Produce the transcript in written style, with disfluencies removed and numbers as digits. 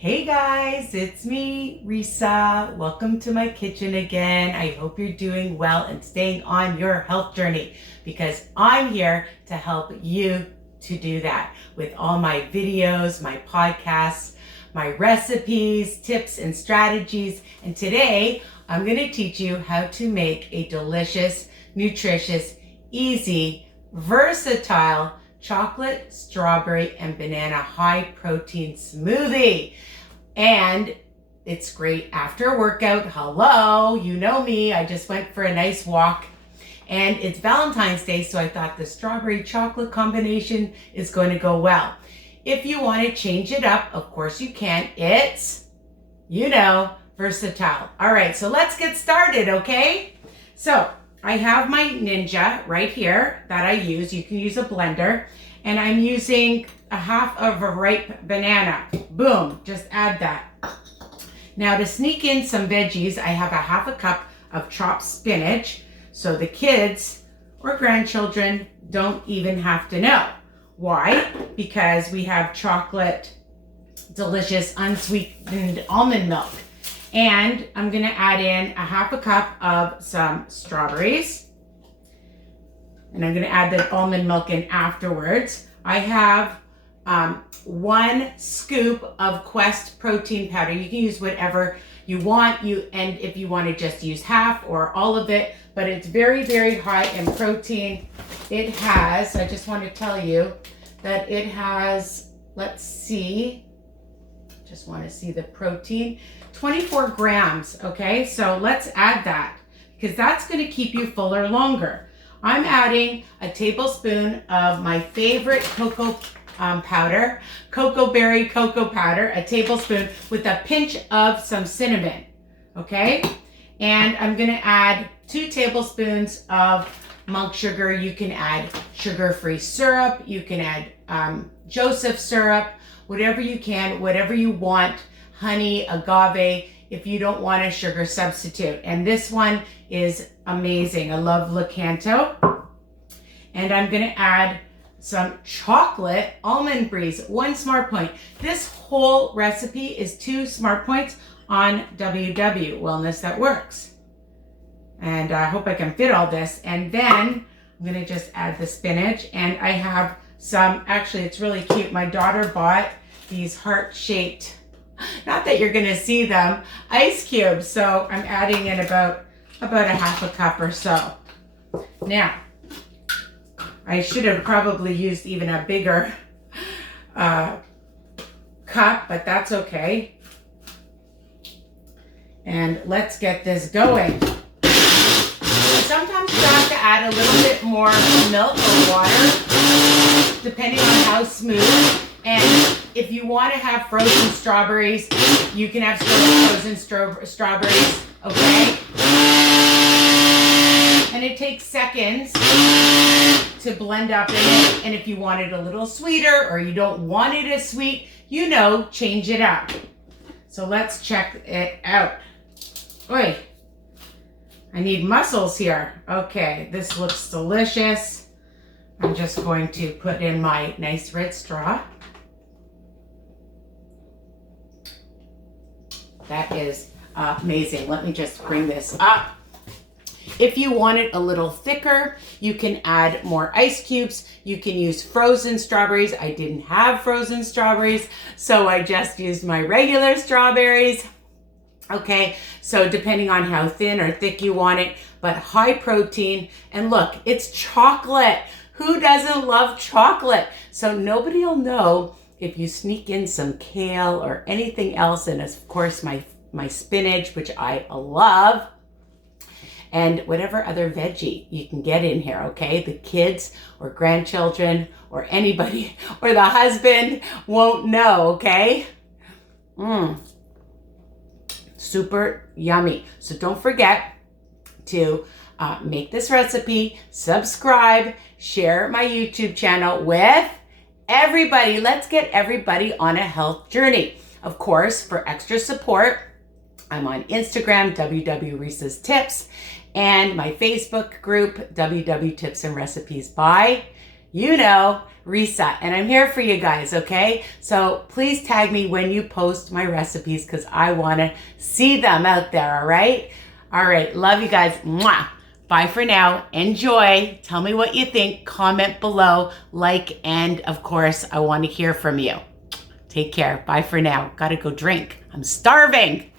Hey guys, it's me, Risa. Welcome to my kitchen again. I hope you're doing well and staying on your health journey because I'm here to help you to do that with all my videos, my podcasts, my recipes, tips, and strategies. And today I'm going to teach you how to make a delicious, nutritious, easy, versatile chocolate, strawberry, and banana high protein smoothie. And it's great after a workout. Hello, you know me. I just went for a nice walk and it's Valentine's Day, so I thought the strawberry chocolate combination is going to go well. If you want to change it up, of course you can. It's, versatile. All right, so let's get started, okay? So I have my Ninja right here that I use. You can use a blender. And I'm using a half of a ripe banana. Boom, just add that. Now to sneak in some veggies, I have a half a cup of chopped spinach. So the kids or grandchildren don't even have to know. Why? Because we have chocolate, delicious, unsweetened almond milk. And I'm gonna add in a half a cup of some strawberries. And I'm gonna add the almond milk in afterwards. I have 1 scoop of Quest protein powder. You can use whatever you want. And if you want to just use half or all of it, but it's very, very high in protein. It has, I just want to tell you that it has, let's see, just want to see the protein, 24 grams, okay? So let's add that because that's going to keep you fuller longer. I'm adding a tablespoon of my favorite cocoa powder, cocoa berry cocoa powder, a tablespoon with a pinch of some cinnamon, okay? And I'm gonna add 2 tablespoons of monk sugar. You can add sugar-free syrup, you can add Joseph syrup, whatever you can, whatever you want, honey, agave, if you don't want a sugar substitute. And this one is amazing. I love Lakanto. And I'm gonna add some chocolate almond bries, 1 smart point. This whole recipe is 2 smart points on WW, Wellness That Works. And I hope I can fit all this. And then I'm gonna just add the spinach. And I have some, actually it's really cute. My daughter bought these heart-shaped, not that you're gonna see them, ice cubes. So I'm adding in about a half a cup or so. Now, I should have probably used even a bigger cup, but that's okay. And let's get this going. Sometimes you have to add a little bit more milk or water, depending on how smooth. And if you want to have frozen strawberries, you can have frozen strawberries, okay? And it takes seconds to blend up in it. And if you want it a little sweeter or you don't want it as sweet, change it up. So let's check it out. Oi, I need muscles here. Okay, this looks delicious. I'm just going to put in my nice red straw. That is amazing. Let me just bring this up. If you want it a little thicker, you can add more ice cubes. You can use frozen strawberries. I didn't have frozen strawberries, so I just used my regular strawberries. Okay, so depending on how thin or thick you want it, but high protein. And look, it's chocolate. Who doesn't love chocolate? So nobody will know if you sneak in some kale or anything else, and of course my spinach, which I love, and whatever other veggie you can get in here, okay? The kids or grandchildren or anybody or the husband won't know, okay? Super yummy. So don't forget to make this recipe, subscribe, share my YouTube channel with everybody. Let's get everybody on a health journey. Of course, for extra support, I'm on Instagram, WW Risa's Tips, and my Facebook group, WW Tips and Recipes by you know, reset. And I'm here for you guys, okay? So please tag me when you post my recipes because I want to see them out there, all right? All right, love you guys. Mwah. Bye for now. Enjoy. Tell me what you think. Comment below, like, and of course, I want to hear from you. Take care. Bye for now. Gotta go drink. I'm starving.